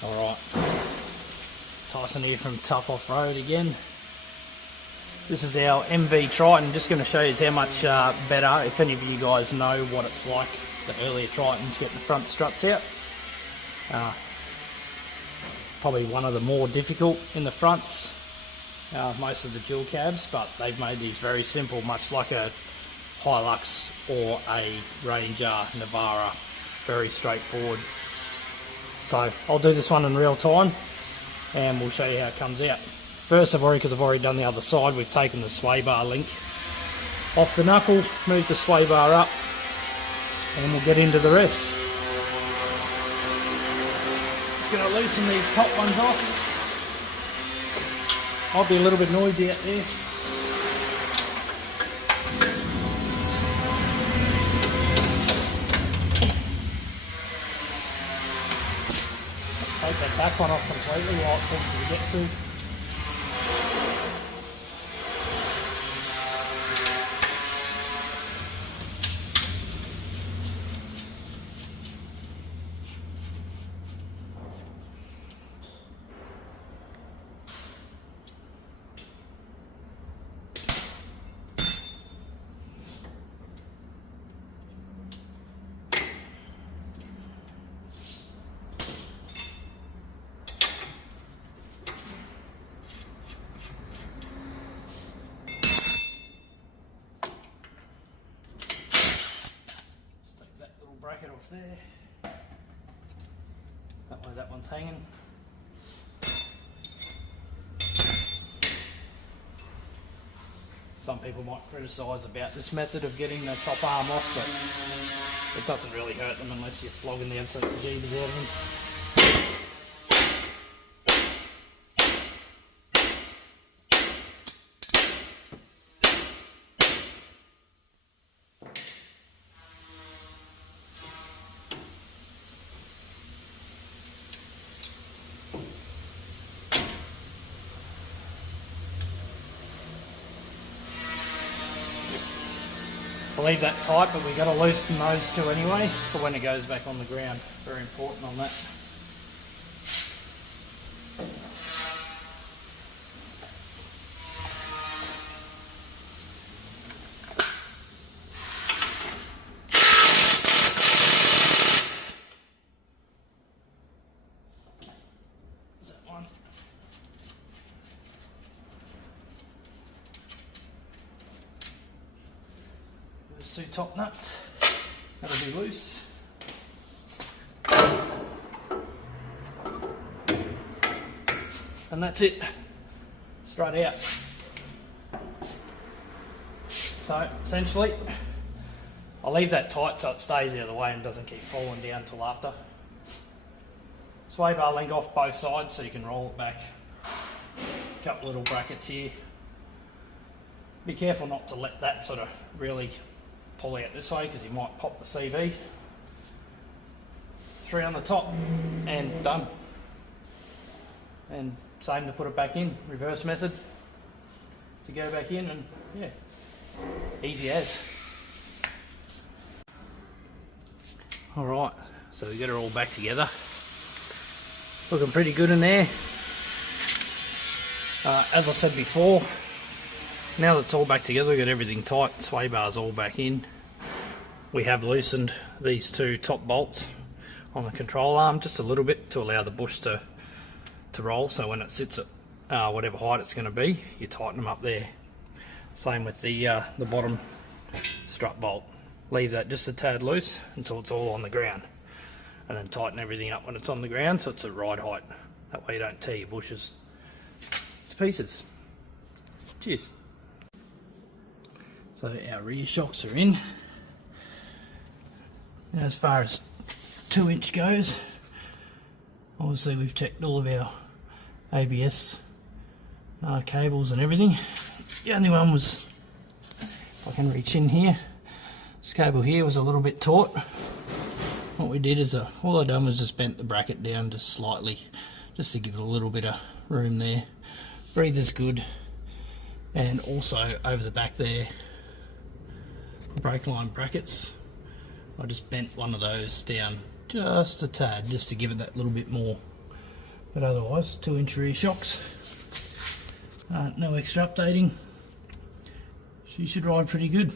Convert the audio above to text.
Alright, Tyson here from Tough Off Road again. This is our MV Triton. Just going to show you how much better, if any of you guys know what it's like, the earlier Tritons getting the front struts out. Probably one of the more difficult in the fronts, most of the dual cabs, but they've made these very simple, much like a Hilux or a Ranger Navara. Very straightforward. So I'll do this one in real time and we'll show you how it comes out. First, because I've already done the other side, we've taken the sway bar link off the knuckle, moved the sway bar up, and we'll get into the rest. Just going to loosen these top ones off. Might be a little bit noisy out there. Take that back one off completely while it's easy to get to. Bracket off there. That way that one's hanging. Some people might criticise about this method of getting the top arm off, but it doesn't really hurt them unless you're flogging the absolute bejeebers out of them. I'll leave that tight, but we've got to loosen those two anyway for when it goes back on the ground. Very important on that. Is that one? Two top nuts, that'll be loose. And that's it, straight out. So essentially, I'll leave that tight so it stays out of the way and doesn't keep falling down till after. Sway bar link off both sides so you can roll it back. A couple little brackets here. Be careful not to let that sort of really pull out this way because you might pop the CV. 3 on the top and done. And same to put it back in, reverse method to go back in, and yeah, easy as. Alright, so we got it all back together. Looking pretty good in there. As I said before, now that it's all back together, we've got everything tight, sway bars all back in. We have loosened these two top bolts on the control arm just a little bit to allow the bush to roll, so when it sits at whatever height it's going to be, you tighten them up there. Same with the bottom strut bolt. Leave that just a tad loose until it's all on the ground, and then tighten everything up when it's on the ground so it's at right height. That way you don't tear your bushes to pieces. Cheers. So our rear shocks are in. Now, as far as 2-inch goes, obviously we've checked all of our ABS cables and everything. The only one was, if I can reach in here, this cable here was a little bit taut. What we did is, all I done was just bent the bracket down just slightly, just to give it a little bit of room there. Breather's good, and also over the back there, brake line brackets, I just bent one of those down just a tad, just to give it that little bit more But otherwise, 2-inch rear shocks, no extra updating. She should ride pretty good.